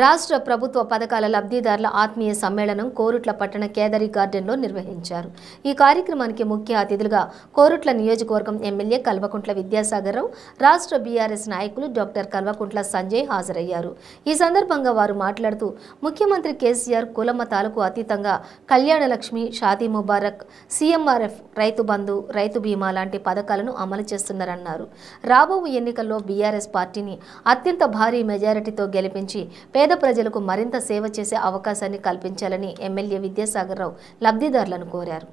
రాష్ట్ర ప్రభుత్వ పథకాల లబ్ధిదారుల ఆత్మీయ సమ్మేళనం కోరుట్ల పట్టణ కేదరి గార్డెన్లో నిర్వహించారు. ఈ కార్యక్రమానికి ముఖ్య అతిథులుగా కోరుట్ల నియోజకవర్గం ఎమ్మెల్యే కల్వకుంట్ల విద్యాసాగర్ రావు, రాష్ట్ర బీఆర్ఎస్ నాయకులు డాక్టర్ కల్వకుంట్ల సంజయ్ హాజరయ్యారు. ఈ సందర్భంగా వారు మాట్లాడుతూ ముఖ్యమంత్రి కేసీఆర్ కులమతాలకు అతీతంగా కళ్యాణ లక్ష్మి, షాదీ ముబారక్, సీఎంఆర్ఎఫ్, రైతు బంధు, రైతు బీమా లాంటి పథకాలను అమలు చేస్తున్నారన్నారు. రాబో ఎన్నికల్లో బీఆర్ఎస్ పార్టీని అత్యంత భారీ మెజారిటీతో గెలిపించి పేద ప్రజలకు మరింత సేవ చేసే అవకాశాన్ని కల్పించాలని ఎమ్మెల్యే విద్యాసాగర్ రావు లబ్ధిదారులను కోరారు.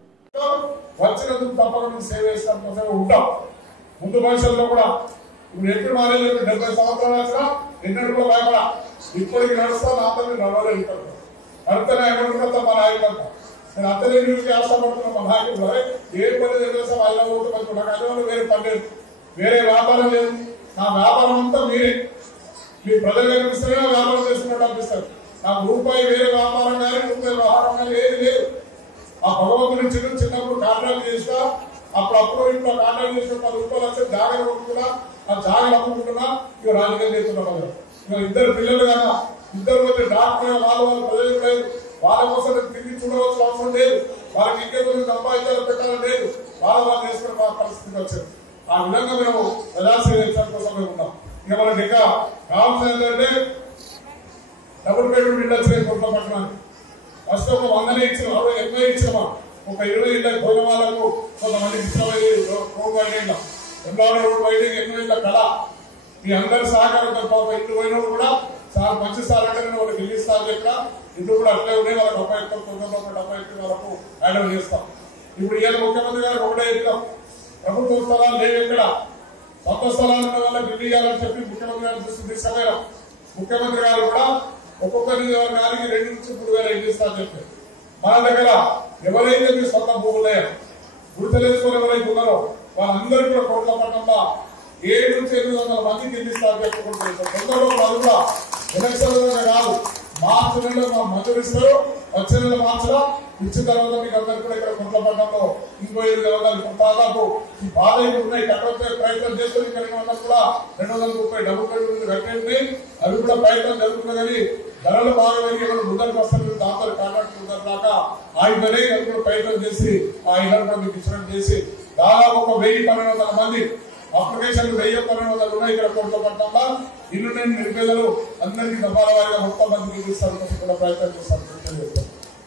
వేరే వ్యాపారం లేదు, నా వ్యాపారం అంతా మీరే. మీ ప్రజలు కనిపిస్తేనే వ్యాపారం చేసుకున్నట్టు అనిపిస్తారు. నాకు రూపాయి వేరే వ్యాపారం కానీ రూపాయి వ్యవహారం కానీ ఏది లేదు. ఆ భగవంతుని చిన్నప్పుడు కాంట్రాక్ట్ చేస్తా, అప్పుడప్పుడు ఇంట్లో కాంట్రాక్ట్ చేసిన 10 రూపాయలు వస్తే జాగ్రత్త కొనుక్కున్నా, ఆ జాగ్రత్త అమ్ముకుంటున్నా. ఇక రాజకీయం చేస్తున్నా. ఇక ఇద్దరు పిల్లలు కదా, ఇద్దరు వచ్చి డాక్టర్ వాళ్ళ ప్రజలు లేదు. వాళ్ళ కోసం తిరిగి చూడవలసిన అవసరం లేదు. వాళ్ళకి ఇంకెందుకు సంపాదించాలో పెట్టాలని లేదు. వాళ్ళు చేసుకునే పరిస్థితి వచ్చింది. ఆ విధంగా మేము ప్రజాసేవ కోసం ఉన్నాం. ఇక మనకి ఇంకా కావాల్సిన ఏంటంటే డబుల్ బెడ్రూమ్ ఇళ్ళు వచ్చినాయి కొత్త పట్టణానికి. ఫస్ట్ ఒక 100 ఇచ్చిన 80 ఇచ్చినామా, ఒక 20 ఇళ్ళకి పోయిన వాళ్ళకు కొంతమందికి ఇష్టమైంది రోడ్ వైడింగ్, రోడ్ వైడింగ్ 80 ఇళ్ళ కళ. మీ అందరి సహకారంతో పాప ఇల్లు పోయినప్పుడు కూడా సార్ మంచి సార్ అంటే నేను వాళ్ళకి ఇల్లు ఇస్తాను చెప్పిన ఇల్లు కూడా అట్లే ఉన్నాయి. వాళ్ళకి 70 వరకు హ్యాండ్ ఓవర్ చేస్తాం. ఇప్పుడు ఇవాళ ముఖ్యమంత్రి గారు ఒకటే ఇస్తాం, ప్రభుత్వ స్థలాలు లేవు, ఎక్కడ సొంత స్థలాలు ఉన్న వాళ్ళకి ఇల్లు ఇవ్వాలని చెప్పి ముఖ్యమంత్రి గారు దృష్టి తీసుకుపోయాం. ముఖ్యమంత్రి గారు కూడా ఒక్కొక్క నియోజకవర్గానికి 2 నుంచి 3 వేల ఇల్లు ఇస్తారని చెప్పారు. మన దగ్గర ఎవరైతే మీ సొంత భూములయ్యా గుర్తులేసుకొని ఎవరైతే ఉన్నారో వాళ్ళందరికీ కూడా కోట్ల పట్టణంలో 7 నుంచి 800 మందికి ఇల్లు ఇస్తారని చెప్పుకుంటున్నారు. తొందరలో అదుగా ఎలక్షన్ కాదు, మార్చి నెలలో మా మంజూరు ఇస్తారు. వచ్చే నెల మార్చిలో ఇచ్చిన తర్వాత మీకు అందరికీ కూడా ఇక్కడ కొట్ల పట్టణంలో ఇంకో 700 దాదాపు ఈ బాధలు ఉన్నాయి. కట్టవచ్చే ప్రయత్నం చేస్తుంది. ఇక్కడ కూడా 230 డబుల్ బెడ్రూమ్ కట్టేది, అవి కూడా ప్రయత్నం జరుగుతుంది. కానీ ధరలు బాగా పెరిగి ముందరికి వస్తారు. దాంతో కాంట్రాక్ట్ దాకా ఆగిపోయి కూడా ప్రయత్నం చేసి ఆ ఇళ్ళను కూడా మీకు ఇన్సూరెన్స్ చేసి దాదాపు ఒక 1000-1200 మంది అప్లికేషన్లు 1000-1200 ఉన్నాయి ఇక్కడ కొట్ల పట్టణంలో. ఇల్లు నేను నిరుపేదలు అందరికీ దఫాల వారిగా మొత్తం మందికి ఇస్తారు ప్రయత్నం చేస్తాను.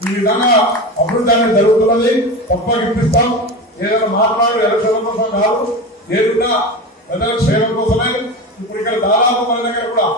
ఈ విధంగా అభివృద్ధి అనేది జరుగుతున్నది. తప్పక ఇప్పిస్తాం. ఏదైనా మాట్లాడు ఎలక్షన్ కోసం కాదు, ఏదున్నా ప్రజల క్షేమం కోసమే. ఇప్పుడు ఇక్కడ దాదాపు మన దగ్గర కూడా